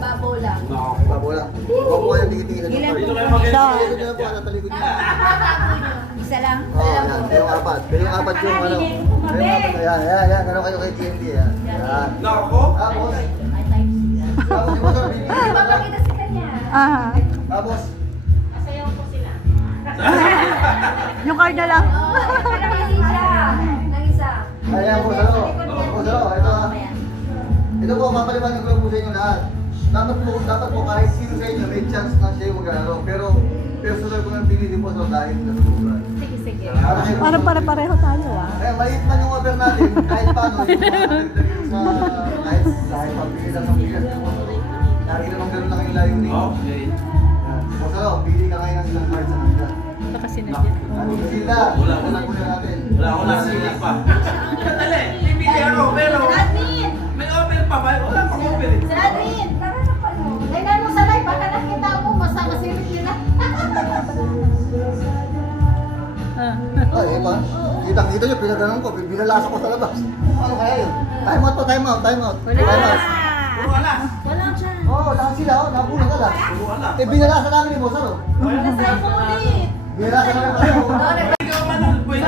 Babaw lang. Babaw lang. Huwag mo kayong tingin-tingin sa Ilan Dito po? kayo mag-edit. Isa. Talikod nyo lang po, talikod nyo. Babaw nyo. Isa lang? Oo, yan. Yung apat. Pero yung apat yung ano. Yung apat. Ayan. Ano kayo kay TNT? Ayan. Nako? Tapos. Ay, type C. Tapos yung motor. Ipapakita sa kanya. Ah, Tapos. Asayaw po sila. yung card na lang. Oo, parang hindi siya. Nang isa. Ayan po, salo. Po, salo. Ito ah. Ito po, mapaliwanag ko lang po sa inyo lahat. Dapat po kahit sino sa inyo may chance na siya yung mag-aalok. Pero personal ko nang pinili po sa dahil natutunan. Sige, sige. Parang pare-pareho tayo ah. Kaya maliit man yung offer natin, kahit paano, yung sa kahit pambili lang ng bigas. Lagi naman ganun lang yung layunin. Okay. O salo, pili ka ngayon ng ilang cards sa kanila. Baka sinadya. Ano ba sila? Wala. Kunin natin. Wala ako nasinig pa. Dali, bibili ako, pero Admin! may offer pa ba? Wala pang offer eh. Sir Admin! Tara na pa no. Tingnan mo sa live, baka nakita mo, masilip nyo na. Ay, iba. Kitang-kita nyo, pinaganon ko, binalasa ko sa labas. Ano kaya yun? Time out po, time out. Time out. Puro alas. Wala dyan. Oo, lahat sila, nabulang ka lang. Puro alas. Eh, binalasa namin ni Boss, ano? Nasay mo ulit. Binalasa namin pareho. Ikaw man ang pwede.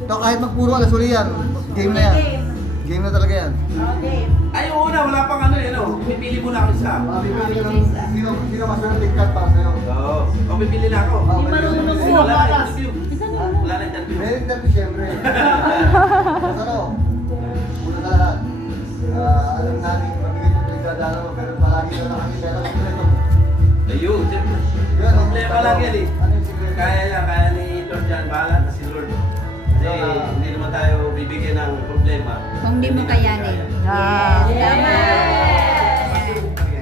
Ito, kahit magpuro alas uli yan, game na yan. Game na talaga yan. Okay. Ay, yung una, wala pang ano eh, no? Pipili mo na ako isa. Bibili ka ng sino mas meron big card para sa'yo. Oo. O, pipili na ako. Hindi marunong Kasi wala na interview. Wala na interview. May interview siyempre. Boss, ano? Una sa lahat. Alam namin, mabigat yung pinagdadala mo, pero palagi na kami pero ito. Ayun, siyempre. Yun, Problema lang yan eh. Ano yung secret? Kaya ni Lord yan, bahala na si Lord. Kasi hindi naman tayo bibigyan ng problema. Kung di mo kayanin. Ah.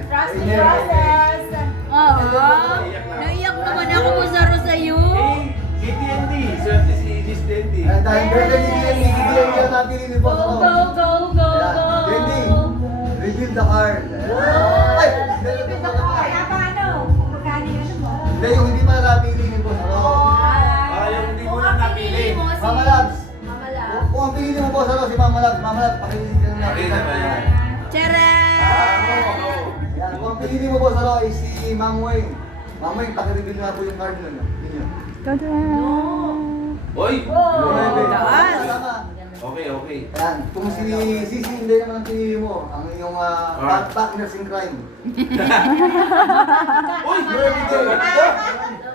Trust the process. Oo. Naiyak naman ako mo sa'yo. AT&T, swerte si AT&T. Dahil birthday ni DND, bibigyan niya natin ni Boss. Go, ano? go, go, go, Ayan, go. DND, reveal the card. Ay! Kaya pa ano? Magkano yun mo? Hindi, yung hindi pa napili ni Boss. Ano? Yung hindi mo lang napili. Mama Labs. Mama Labs. Kung ang pinili mo Boss, ano, si Mama Labs. Mama Labs, pakilin ka na Okay na ba yan? Charan! Yan, kung ang pinili mo Boss, ano, ay si Ma'am Wayne. Ma'am Wayne, pakireveal nga po yung card ninyo. Tada! Oy! Taas. Tama. Okay. Yan, kung si Sisi hindi naman ang pinili mo, ang iyong partners in crime. Uy!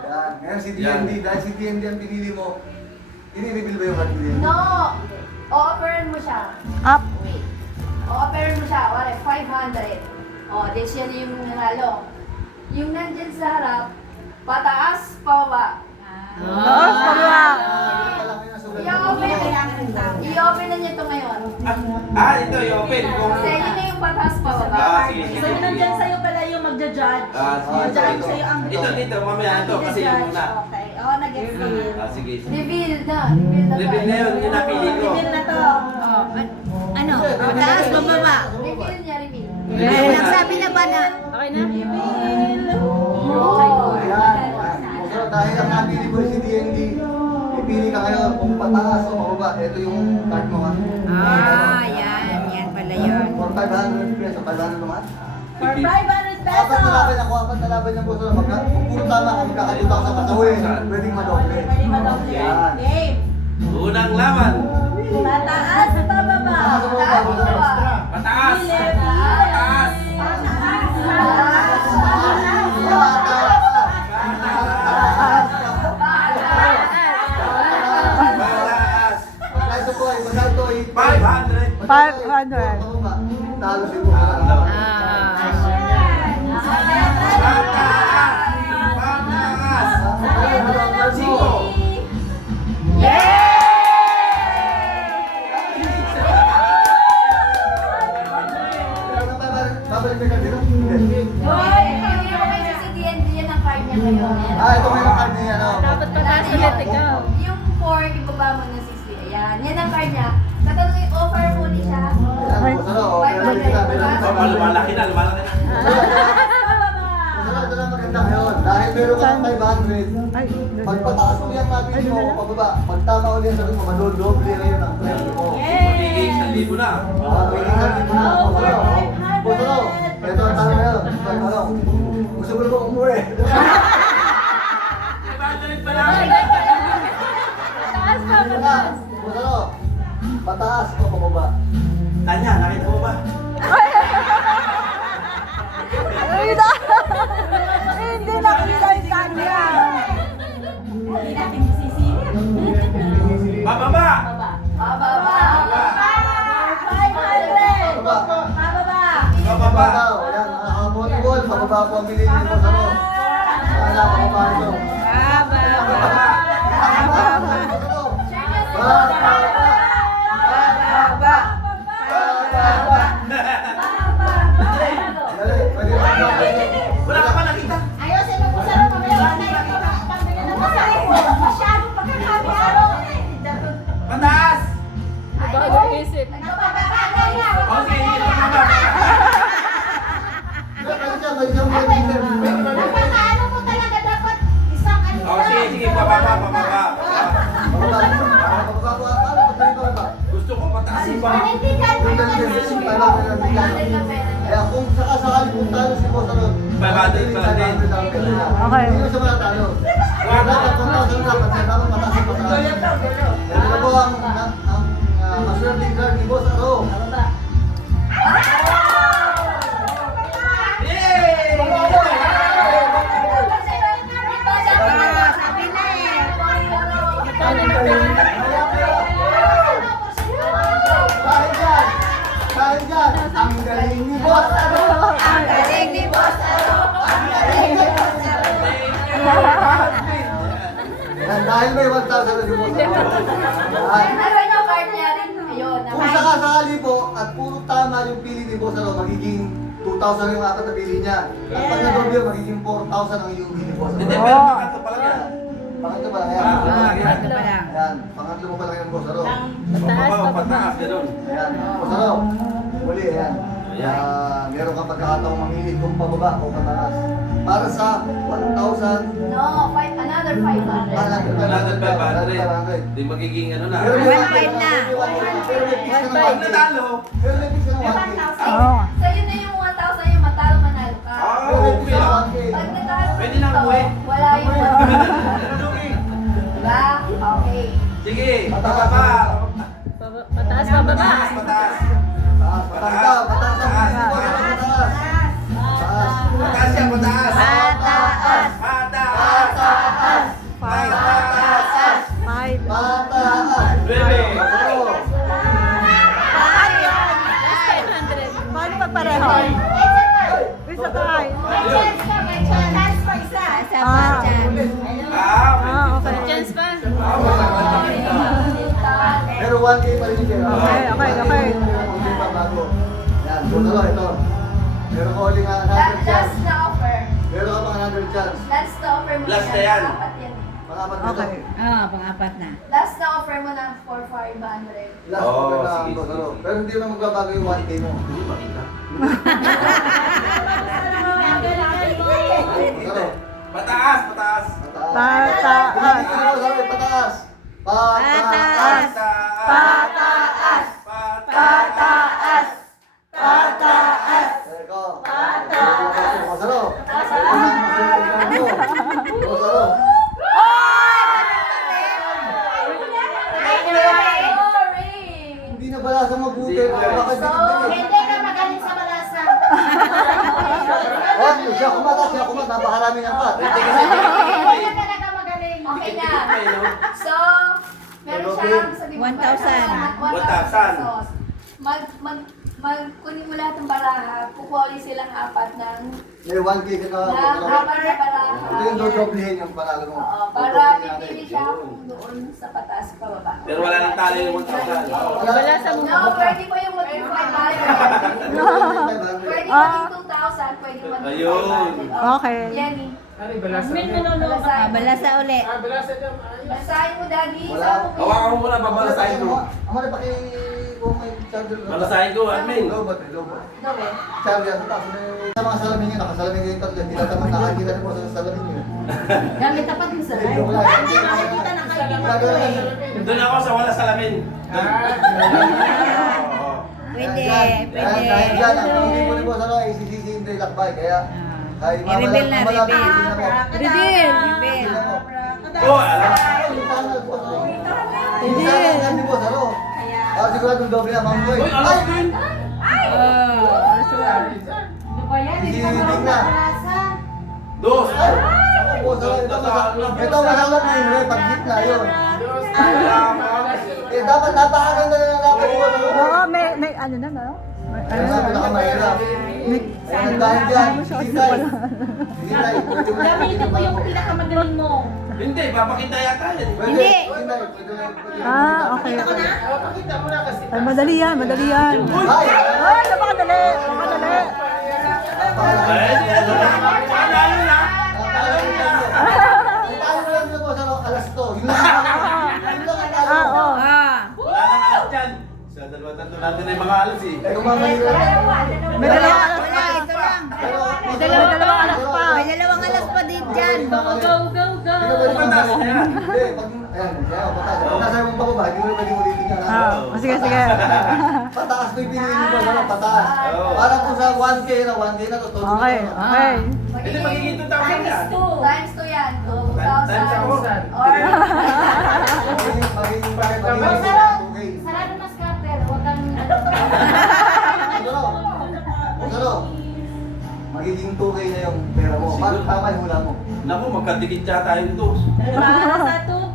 Yan, ngayon si DND, dahil si DND ang pinili mo, ini-reveal ba yung card mo? No! O-offeran mo siya. Up! Wait. O-offeran mo siya. Wala, 500. O, di siya na yung nanalo. Yung nandyan sa harap, pataas, pababa. Taas, pababa. I-open na niya ito ngayon. Ito yung open. Kasi yun na yung pataas, pababa. Sige. So yun nandyan sa'yo pala yung magja-judge. Sige. Judge sa'yo ang Dito, mamaya ito. Kasi yung muna. Okay. Oo, nag-gets ko yun. Sige. Reveal na. Reveal na. Reveal na yun, yung napili ko. Reveal na to. Ano? Pataas, pababa. Reveal niya, reveal. Nagsabi na ba na? Okay na? Reveal. Ayan. So, dahil ang napili mo si DND, ipili ka ngayon kung pataas o pababa. Ito yung card mo ha. Yan. Yan pala yun. For 500 pesos, 500 naman. For 500 Apat na laban pesos. ako, apat na laban yung gusto na kung puro tama ka, magkakatuta ka sa patawin, pwedeng madoble. Pwede madoble. Yan. Game. Unang laban. Pataas, pababa. Pataas, pababa. Pataas. Reveal. Pataas. Pataas. Magkano po ay, magkano to ay 500. 500. Talo si Buka. Pataas. Cinco. Babalik ka dito? Hindi. Hoy, hindi mo kayo si DND yan ang card niya ngayon. Ito may card niya, no? Dapat pataas ulit ikaw. Yung 4, ibaba mo ng 60. Ayan, yan ang card niya. Katanong yung offer mo ni siya. Ayan, Boss, ano? Lumalaki na. Ito na maganda ngayon. Dahil meron ka ng 500, Ay, pag pataas mo yan natin mo, pababa. Pag tama ulit yan, sabi mo, madodoble na yun ang premyo mo. Magiging 1,000 na. Magiging 1,000 na. Boss, ano? Ito ang tama na ano? Gusto mo na ba umuwi? 500 pa lang. Taas pa, Ano? Boss ano? Pataas o pababa? Tanya, nakita mo ba? Ay, na. Hindi nakita yung kanya. Hindi natin masisingit. Bababa! Pababa. 500. Pababa. Pababa. Pababa daw. Ayan, volleyball. Pababa po ang bilhin ni Boss ano? Sana pababa ito. Pababa. Wala ka pa nakita? Ayusin mo po sa mga mamaya na yung pambili ng masaya. Masyadong pagkakabiyaro. Pataas! Bago isip. O sige, hindi ka bababa. Napakaano mo talaga dapat isang ano O sige, pababa. Gusto ko pataasin pa. Kaya kung sakasakali kung talo si Boss ano, 500 pa din. Okay. Hindi mo siya matatalo. Kaya dapat kung talo dapat mataas ang pataas. Ito po ang maswerte card ni Boss ano. Dahil dyan, ang galing ni Boss ano. Ang galing ni Boss Aro. Ang galing ni Boss Aro. Yan, dahil may 1,000 na si Boss ano. Yan. Meron yung card niya rin. Ayun. Kung sakasakali po at puro tama yung pili ni Boss ano, magiging 2,000 yung apat na pili niya. At pag nadoble, magiging 4,000 ang yung ni Boss Hindi, ano. pero pangatlo pa lang yan. Pangatlo pa lang yan. Ayan, pangatlo mo pa lang yan, Boss ano. Bababa, pataas, gano'n. Ayan, Boss ano. Muli, ayan. Ayan. Meron kang pagkakataong mamili kung pababa o pataas. Para sa 1,000, No, another 500. Another 500. Di magiging ano na. Pero may 1,500 na. Pero may fix ka Pag ng 1K. natalo, Pero may fix ka ng 1K. Oo. So yun na yung 1,000 yung matalo manalo ka. Pero may fix okay ka ng lang. 1K. Pag natalo Pwede na dito, umuwi. wala yung Lugi. Diba? Okay. Sige, bababa. Pataas pa baba. Pataas. Taas, pataas daw, pataas daw. Pataas. Taas. Pataas yan, pataas. Pataas. Pataas. Pataas. Five. Pataas. Bebe. Ano? Paano pa pareho? Isa tayo. Ah. Okay. Chance pa. Pero 1K pa rin yung pera. Okay. Hindi pa bago. Yan, bunalo ito. Meron ka uling 100 Last chance. na offer. Meron ka pang 100 chance. Last na offer mo Last na yan. Apat yan eh. Pangapat nito. Okay. Pang-apat na. Last na offer mo na for 500. Last Oo, offer na sige, ang sige. bunalo. Pero hindi naman magbabago yung 1K mo. Hindi makita. Bunalo. Pataas, pataas. Pataas. Pataas. Pataas. Pataas. Pataas. Pataas. Eko. Masalo. Masalo. Hindi na balasa mabuti. Bakit Hindi ka magaling sa balasa. Oh, siya kumata. Napakarami ng cut. Hindi ka talaga magaling. Okay na. So, meron siyang sabi mo, 1,000. 1,000 pesos. Kunin mo lahat ng baraha, kukuha ulit silang apat ng May 1K ka na. apat na baraha. Ito yung dodoblehin yung panalo mo. Oo, para pipili siya kung doon sa pataas pa baba. Pero wala nang talo yung 1,000. Wala sa No, pwede po yung maging 500. Pwede Ah. maging 2,000, pwede maging Ayun. 500. Okay. Yan eh. Balasa. Balasa uli. Basahin mo, Daddy. Wala. Saan mo Hawakan mo muna, babalasahin ko. Ako na paki kung may charger. Balasahin ko, admin. Lobot. Daw eh. Charger sa taas. Sa mga salamin niya, nakasalamin kayo yung tatlo. Hindi na naman nakakita niyo po sa salamin niyo. Gamit tapat mo sa live. Joke lang. Hindi nakikita na kayo. Doon ako sa wala salamin. Pwede, Dahil pwede. dyan, ang hindi po ni Boss ano, ACCC hindi lakbay. Kaya Ay, I-reveal na, mamala- reveal. reveal na po. Reveal. Reveal na po. Oh, alam. Yung pangal po, ano? Yung pangal yan, di po, ano? Ah, siguradong doble na, Ma'am Boy. Uy, alam din. Hindi na. Dos. Ay, ako po, saro. Ito masaklap na yun, eh, pag-hit na yun. Eh, dapat napakagan na nalaman po, ano? Oo, may ano na, no? Ano sa pinakamahirap? Dahil dyan, Hintay. Hintay, pwede mo na Gamitin mo yung pinakamagaling mo. Hindi, papakita yata yan. Pwede, Hindi. Hintay, pwede na, pwede na. Ah, okay. Ay, madali yan, madali yan. Ay! Ay, napakadali, napakadali. Ay, ano na? Panalo na. Alas to. Yun lang ang talo. Ah, oo. Wala nang alas dyan. Sa dalawa-tatlo natin ay mga alas eh. Eh, kung mamali ka lang. May dalawang alas pa. ito lang. May dalawang alas pa. May dalawang alas pa din dyan. Go, go, go, go. Patas na yan. Hindi, pag, ayan, kaya patas. Pag nasa yung pababa, hindi mo na pwede ulitin yan. ha? Ah, sige, sige. Pataas may pinili mo, ano, pataas. Oo. Para kung sa 1K na, 1K na, tutulog na. Okay, okay. Hindi, magiging 2,000 Times yan. 2. Times 2 yan. Times 2,000. ako. Or, Magiging Sarado na scatter. Huwag kang magiging 2K na yung pera mo. Tama yung hula mo. Naku, magkadikit yata yung dos. para sa 2,000.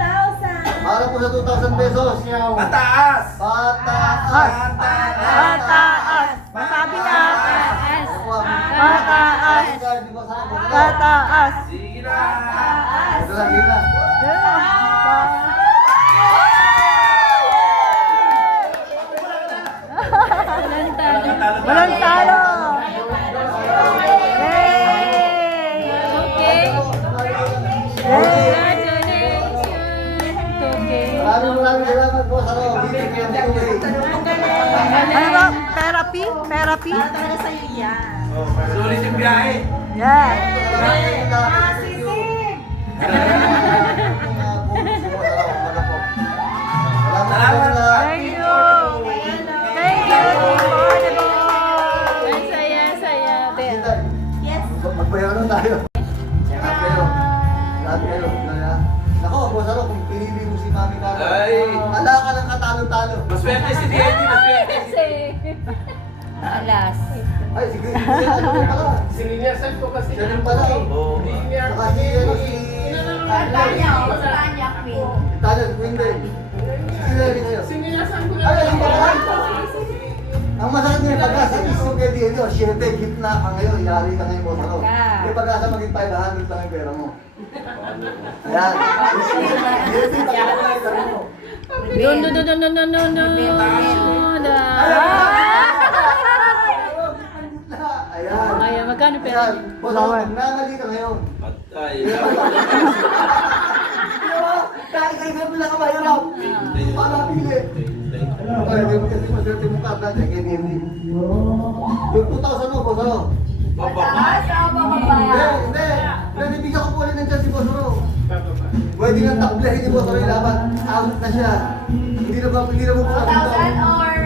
Para po sa 2,000 pesos. Pataas! Pataas. Pataas. Masabi na. Pataas. Pataas. Sige na! Ito lang yun na. Walang talo. Yay! Okay. Maraming salamat po sa loob. Ano ba? Therapy? Therapy? Para sa'yo yan. Sulit yung biyahe. Yeah. Salamat. Thank you. Thank you. Ang saya, saya. Yes. Magbayaran tayo. Lahat kayo. Nako, boss ako, kung pinili mo si Mami Carla, Ay. ala ka ng katalo-talo. Maswerte si Diego, maswerte. alas. Ay, sige, ano rin pala. Sininiasan ko kasi. Siya rin pala. Oo. Saka si, ano, si... Tanya, o sa Tanya Queen. Italian Queen din. Sila rin kayo. Sininiasan ko Ay, ayun pala. Ang masakit niya yung pag-asa is yung kay Diego, syempre, gitna ka ngayon, yari ka ngayon, boss ako. Yung pag-asa maging 500 lang yung pera mo. Ayan. No. Ayan. Ayan, magkano pera? Ayan. Boss ako, pag namali ka ngayon. Patay. Dahil kayo na pinakamahirap. Para pili. Ay, hindi mo kasi maswerte mo ka dahil kay Nini. Yung 2,000 mo, boss ako. Pataas o bababa? Hindi. Bibigyan ko po ulit ng chance si Boss Ro. Pwede nang takblahin ni Boss Ro yung laban. Out na siya. Hindi na po 2,000 dito. or...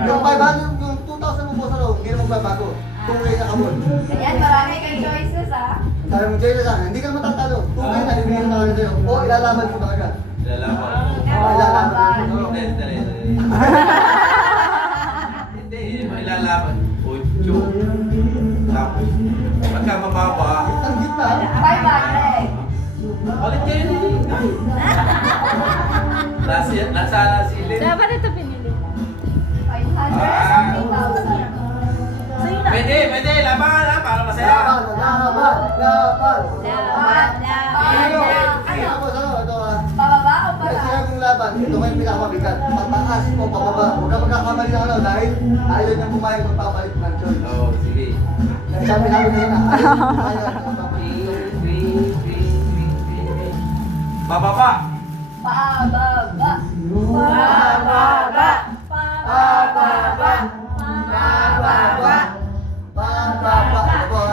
Yung 500, yung 2,000 mo Boss Ro, hindi na magbabago. 2K na kabon. Ayan, marami kang choices ah. Sabi mo, Jay na hindi ka matatalo. 2K na, ibigyan na talaga sa'yo. O, ilalaban mo talaga. Lalaman. Ilalaban mo. Hindi, hindi, may lalaban. 8. Tapos, pagka mababa, Ang gitna. 500. balik kayo ni Nasa silid. Dapat ito pinili. 500 something thousand. Pwede, laban ha, para masaya. Laban. Laban. Ano? Ano? Boss Ro, ito ah. Pababa o Kasi pataas? sinabi kong laban, ito kayo pinakamabigat. Pataas o pababa. Huwag ka magkakamali ng ano dahil ayaw niyang pumayag magpapalit ng choice. Oo, sige. Sabi namin nila na ayaw niyang pumayag magpapalit. Bababa. Pababa. Pababa. Pababa. Pababa. Pababa.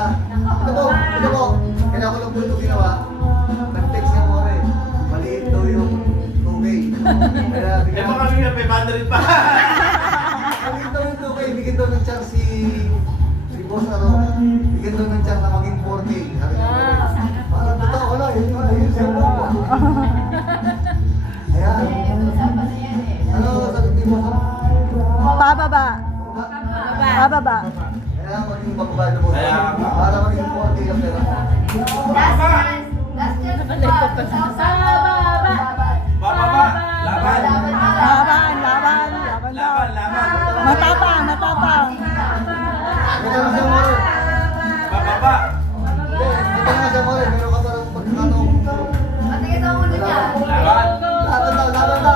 Ito po. Kaya ko lang po ito ginawa. Nag-text niya mo rin. Maliit daw yung 2K. Kaya Eh, bigyan baka kami na 500 pa. maliit daw yung 2K. Bigyan daw ng chance si Boss ano. bigyan daw ng chance na maging 40. Sabi ko, parang totoo lang, yun yung ayos yan. Ayan. Usapan na yan eh. Ano sagot ni Boss? Pababa. Pababa. Kailangan maging bababa na po. Kaya nga. Para maging 40 ang pera. Last chance. Last chance pa. Bababa. Laban. Laban, laban, laban daw. Laban. Matapang, matapang. Ito na siya mo rin. Bababa. Hindi, ito na siya mo rin. Meron ka parang pagkakataong. Matigit ang ulo niya. Laban. Laban daw,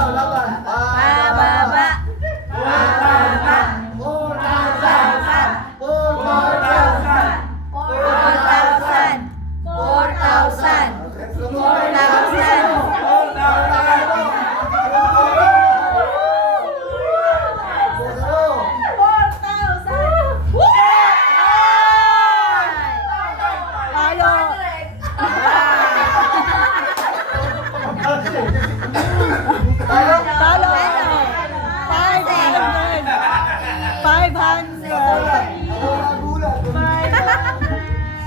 laban. Pababa. 4,000. Talo. Talo. 500. 500.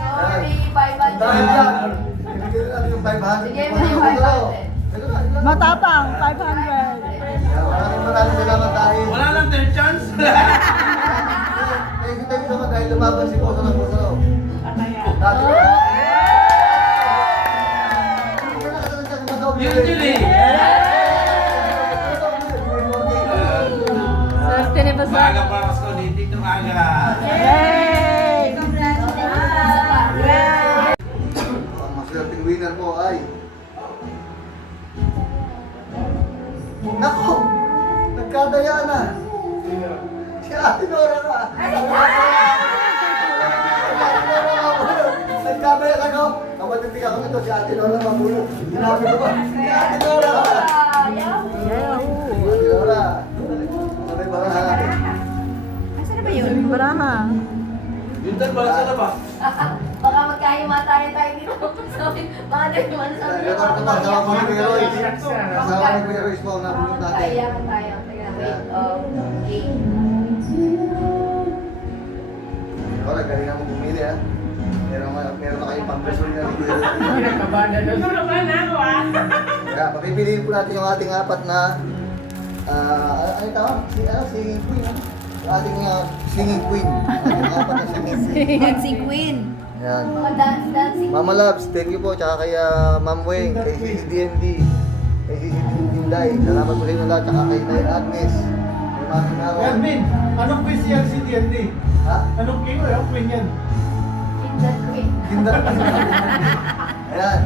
Sorry, 500. Dahil yan, ibigay natin yung 500. Bigay mo na yung 500. Matapang, 500. Maraming salamat dahil. Wala lang third chance. Thank you so much dahil lumaban si Boso ng Boso. Dati ko. Usually. Swerte ni Boss. Maaga pa ako dito aga. Yay! Ang maswerteng winner po ay... Nako! Nagkadaya na! Si Ate Nora ka! Nagkadaya na ko! Kapatid ako nito si Ate Nora mabulog. Sinabi ko ba? Si Ate Nora ka! Ate Nora! Sabay ba nga natin? Yun. Brahma. Yun dal bala sa laba. Baka magkahimatayan tayo dito. Sorry, baka din naman sa Ito ito kasama ko ni Kuya Roy. Kasama ni Kuya Roy po na bulog natin. Kailangan tayo. Teka, wait. Okay. Ikaw, nagalingan mo bumili ha. Meron na kayong pang-resol na rin. Kinakabahan na doon. Kinakabahan na ako ah. Kaya papipiliin po natin yung ating apat na ano tawag? Singing queen. Yung ating singing queen. Ating apat na singing queen. Dancing Queen. Yan. Mga dancing. Mama Labs, thank you po. Tsaka kay Ma'am Weng, kay CCDND, kay CCDND Day. Salamat po sa inyo lahat. Tsaka kay Nay Agnes. Kay Mami Naro. Ermin, anong quiz yan si DND? Ha? Anong quiz yan? Queen yan? Kinder queen. Kinder. Ayan.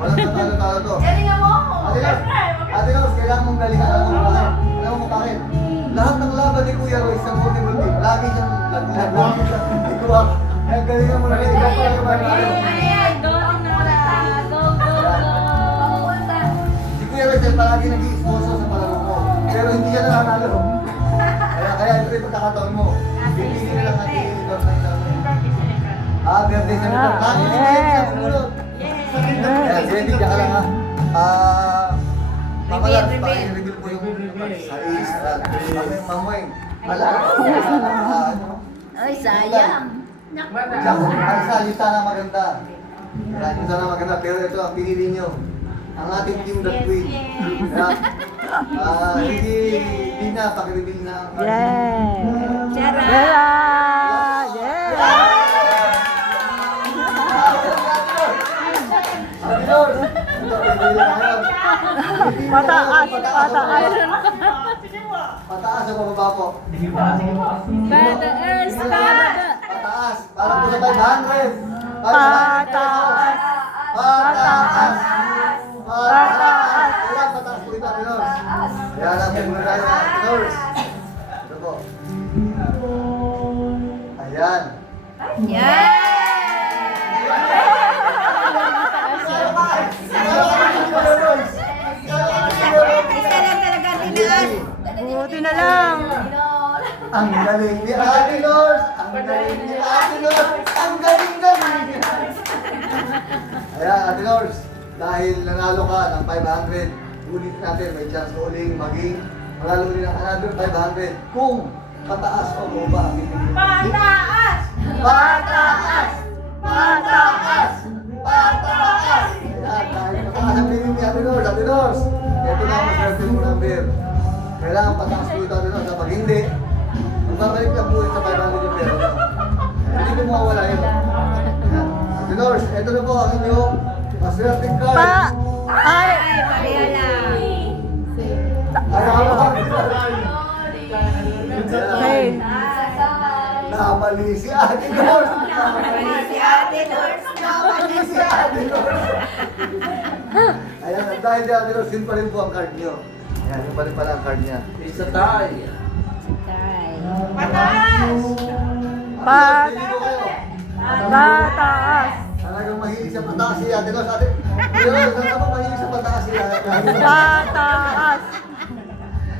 Walang tatalo-talo to. Galingan mo ako. Ate Rose, kailangan mong galingan. Alam mo bakit? Alam mo bakit? Lahat ng laban ni Kuya Roy sa multi-multi, lagi siyang laglag. Ikaw, kaya galingan mo na rin. Ikaw pala yung manalo. Papunta. Si Kuya Roy siya palagi nag-i-sponsor sa palaro ko. Pero hindi siya nanalo. Kaya ito yung pagkakataon mo. Bibigyan na lang natin yung Lord na isang. Birthday sa nito. Lagi si Jenny ang sumunod. Ayan, Jenny, diyan ka lang ha. Mama Labs, paki-reveal po yung size. Kami, Ma'am Weng. Ay, sayang. Yung sana maganda. Yung sana maganda. Pero ito ang pinili nyo. Ang ating team that queen. Hindi na, pakireveal na ang card. Yeah. Yeah. Yeah. Pataas, pataas. Pataas o pababa po? Pataas, Pataas. Para po sa 500. Pataas. Pataas. Pataas. Kailan pataas po ito, Ate Nors? Kaya lang po muna tayo, Ate Nors. Ito po. Ayan. Buti na lang. Ang galing ni Ate Nors! Ang galing ni Ate Nors! Ang galing-galing ni Ate Nors! Ayan, Ate Nors, dahil nanalo ka ng 500, ulit natin, may chance na uling maging manalo rin ng another 500 kung pataas o baba ang bibigyan. Pataas! Pataas! Pataas! Pataas! Ayan, dahil pataas ang bibigyan ni Ate Nors. Ate Nors, ito na ang maswerte mong number. Kailangan pataas po ito, Ate Nors. Kapag hindi, magbabalik ka po ulit sa 500 yung pera nyo. Hindi ko mawawala yun. Ayan. Ate Nors, ito na po ang inyong maswerteng card. Ay! Pareha lang. Okay. Namali si Ate Nors. Si Ate Nors. Namali si Ate Nors. Ayan, at dahil si Ate Nors, yun pa rin po ang card nyo. Ayan, yun pa rin pala ang card niya. Isa tayo. Pataas! Pa- Pili ko kayo. Pataas. Talagang mahilig sa pataas si Ate Nors. Ate Nors, saan ka ba mahilig sa pataas si Ate Nors? Pataas.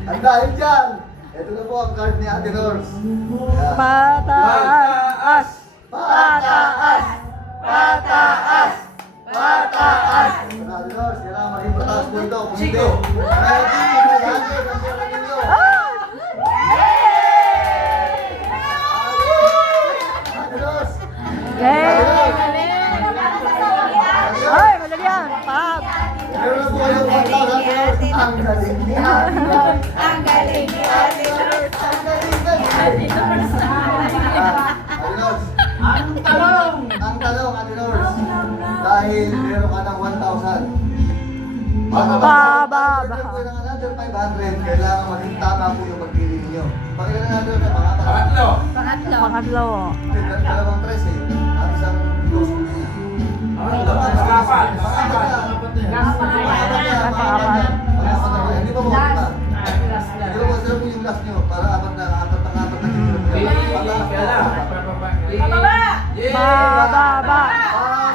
At dahil dyan, ito na po ang card ni Ate Nors. Ayan. Pataas. Pataas! Pataas! Pataas! Ate Nors, kailangan maging pataas po ito. Kung hindi, kaya hindi, ang pera ninyo. Ate Nors! Yay! Ay, madali yan. Pap. Meron na po kayong 1,000 Ate Nors. Ang galing ni Ate Nors. Ang galing ni Ate Nors. Ang galing ni Ate Nors. Ate Nors, ang tanong, Ate Nors, dahil meron ka ng 1,000. Bababa. Ng another 500, kailangan maging tama po yung pagpili niyo. Pakilan natin sa mga Pangatlo. Pangatlo. dalawang tres eh. Ang isang dos. Pangapat. Hindi pa mo ba? Hindi pa mo po yung last nyo para apat na Pababa! Bababa.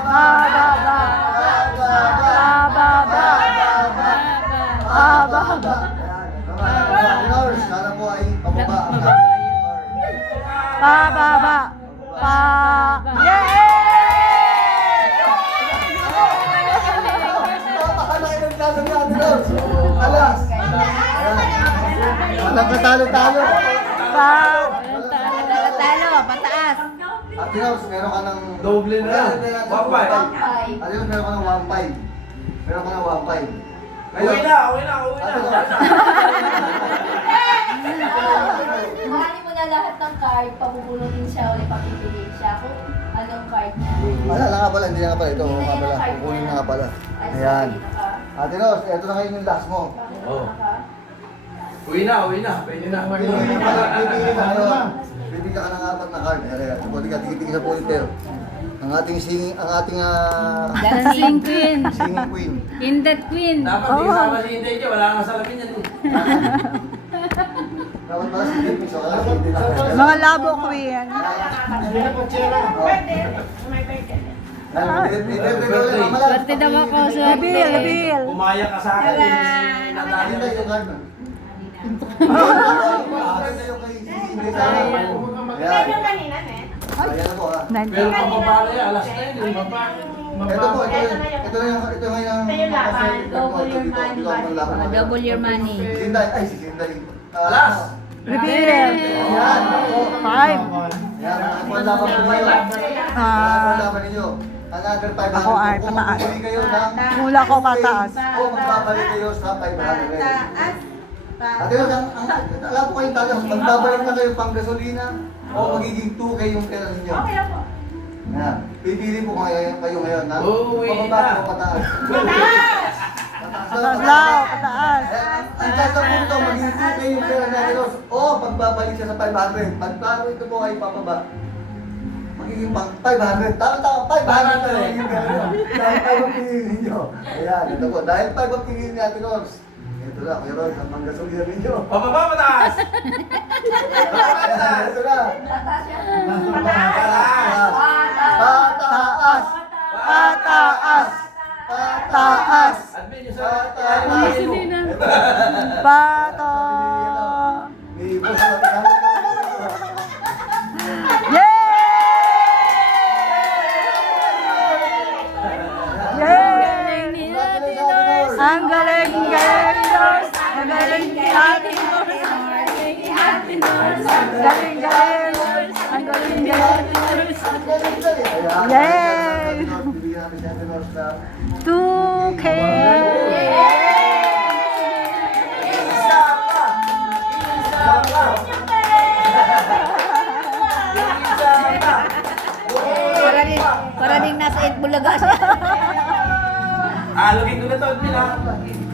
Bababa. Bababa. Bababa. Sana po ay pababa ang Bababa. Pa. Yay! Alas! Walang katalo-talo. Pa. Talo, pataas. Ate Nors, meron ka ng... Doble na yan. 1.5. Ate Nors, meron ka ng 1.5. Meron ka ng 1.5. Uwi na. Kuhanin mo na lahat ng card, pabubunutin siya ulit, papipiliin siya kung anong card niya. Wala na nga pala, hindi na nga pala. Ito, oo nga pala. Kukunin na nga pala. Ayan. Ate Nors, ito na ngayon yung last mo. Oh. Uwi na. Pwede na. Pipili ka ngayon. Pipili ka ng apat na card. Ayan, pwede ka tigil sa pointer. Ang ating singing, Dancing Queen. singing queen. Indot Queen. Dapat di kasama si Inday dyan. Wala nang salamin yan. Dapat pala si Dave, so wala si Dave. Mga labo queen. Hindi na po tsera. Swerte daw ako, swerte. Labil. Umaya ka sa akin. Hindi tayo yung card mo. Ganyan kanina, ne? Ayan po ha. Pero pababa na yan. Alas na yun. Ito po, ito ngayon ang Double your money. Sinday, ay si Sinday. Alas. Reveal. Ayan, ako. 5. Ayan, ang laban po ninyo. Ang laban ninyo. Another 500 Ako ay Kung pataas. magbibili kayo ng Mula ko pataas. o magbabalik kayo sa 500. At yun, alam po kayong talagang magbabalik na kayo pang gasolina o magiging 2K yung pera ninyo. Okay lang po. Ayan, pipili po kayo ngayon na Uwi pababa na. o pataas. Pataas! Pataas daw, pataas. Ang tasa po ito, magiging 2K yung pera natin o pagbabalik siya sa 500. Pag plano ito po ay pababa, magiging pang 500. Tama, 500 na lang yung pera nyo. Dahil 5 ang pinili ninyo. Ayan, ito po. Dahil 5 ang pinili ni Ate Nors. Ito na, Kuya Ron, ang panggasolina ninyo. Pababa mataas. Ayan, ito na. Pataas siya. Pataas! Pataas! Pataas. Pataas. Admin yung sa Pato. May boss na tinalo. Yay! Yay! Ang galing, galing. Galing, galing. Ang galing, galing. Ayan. Yay! Bibigyan natin si Ate Nors na 2K! isa pa! Isa pa! Isa pa! Para din nasa 8 bulaga siya. Lugin ko na to, Edwin ha.